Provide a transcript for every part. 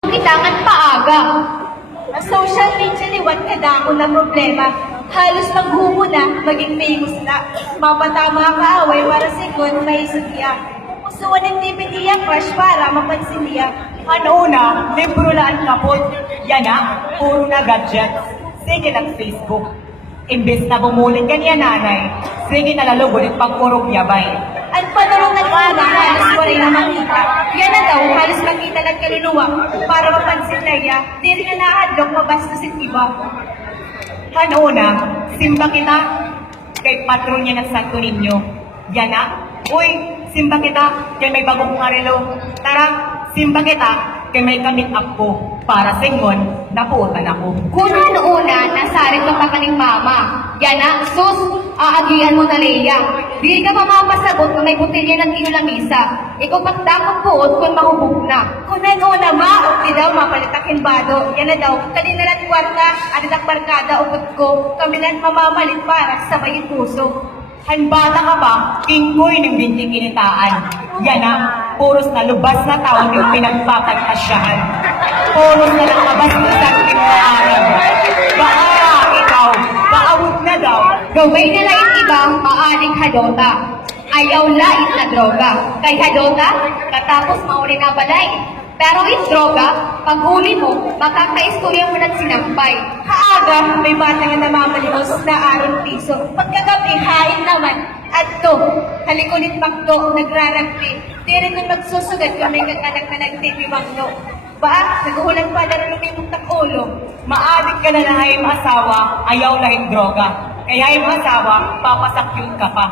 Kailangan paaga. Ang social media liwan kadako na problema. Halos maghumo na, maging famous na. Mapatama ka away para sigon may isudya. Pusuan ng DVD ang crush para mapansin niya. Ano una, libro laan kapot. Yan na, puro na gadgets. Sige ng Facebook. Imbes na bumulit ka niya nanay, sige na lalo bulit pag puro yabay. Ang panulungan una, halos wala na makita. Yan na daw, halos makita ng kaluluwa. Para mapansin na iya, di rin na nakadlok mabastusin iba. Ano una, simba kita kay patron niya ng Santo Niño. Yan na, uy, simba kita kay may bagong arelo. Tara, simba kita kay may kamit up ko. Para singon, napuutan ako. Kung ano una, nasarit ka pa kaning mama. Yan na, sus, aagian mo na Leia. Di ka pa mapasagot kung may butilya ng kinulamisa. Ikaw pagdakot buot kung mahubog na. Kung una ma, di daw mapalitakin bado. Yan na daw, kaninalan kwarta, adadak barkada upot ko. Kami lang mamamalit para sa bayin puso. Hanbata ka pa, kingkoy ng binting kinitaan. Yan na, puros na lubas na tawag yung pinagpapagtasyahan. Puros na lang mabastusan pinaaral. Baka ikaw, baawag na daw. Gawin na lang ibang maaling hadota. Ayaw lait na droga. Kay hadota, katapos mauli na balay. Pero yung droga, pag huli mo, makakaistorya mo ng sinampay. Kaaga, may bata nga namamalimos na arong piso. Pagkagabi, hain naman. At to, halikulit makdo, nagraragpi. Di rin kung magsusugat kung may kakanak na nagtitibangno. Ba, naguhulan pa na rin lumipok ng ulo. Maadik ka na na hayim asawa, ayaw lahing droga. Kaya hayim asawa, papasakyong ka pa.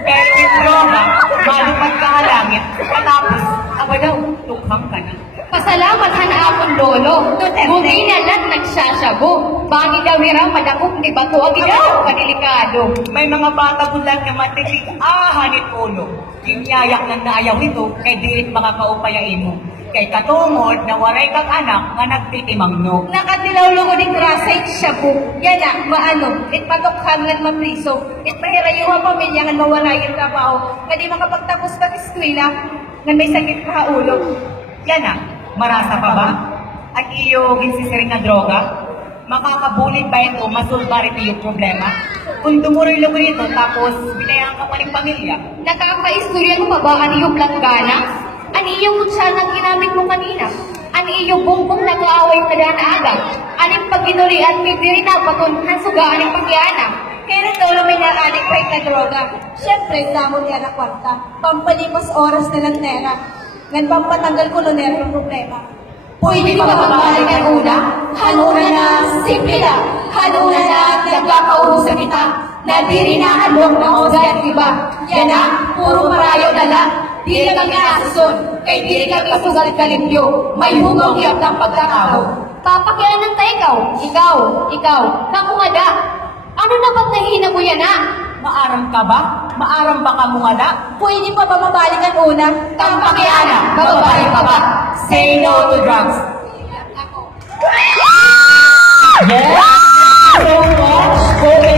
Pero yung droga, malupad ka halangit, katapos, aba daw, tukhang ka na. Pasalamat hanaapon lolo. Buti na lang nagsasabo. Bagi daw raw madakop ni bato ang daw panilikado. May mga bata bulag na matitig, hanit ulo. Kinyayak ng naayaw ito, kay dirit makakaupayain mo. Kay katungod na waray kang anak nga nagtitimangno. Nakatilaw ko ng grasay shabu. Yan na, maano, itpatok hamlan mapriso. Itpahirayo ang pamilya nga mawala yung trabaho. Nga di makapagtapos ka eskwela, nga may sakit ka ulo. Yan na, marasa pa ba? At iyo ginsisiring na droga? Makakabulit ba ito, masulba rin yung problema? Kung tumuroy lang rito, tapos binayaan ka pa ng pamilya. Nakakaistorya mo pa ba ang iyong planggana? Ani iyong kutsara na ginamit mo kanina? Ani iyong bungkong nag-aaway na daan-aga? Aning pag-inurian, may diri na patunhan sugaan ng pagyana? Kaya daw na may naanik pa yung droga. Siyempre, damo niya na kwarta. Pampalipas oras na lang nera. Ngan pampatanggal ko nun yung problema. Pwede ba mabalik ang una? Hanuna na, simple lang. Hanuna na, nagkakauro sa kita. Nadiri na halong na hosgan, diba? Yan na, puro marayo na lang. Dili kami nasusun, kay dili kami sugal kalimpyo. May hugong yap ng pagkakao. Papakyanan tayo ikaw, nakungada. Ano na ba't nahihina mo yan, ha? Maaram ka ba? Maaram ba ka mungala? Pwede pa ba mabalik ang una? Tampakyana, bababalik pa ba? Say no to drugs. Ako. Yeah!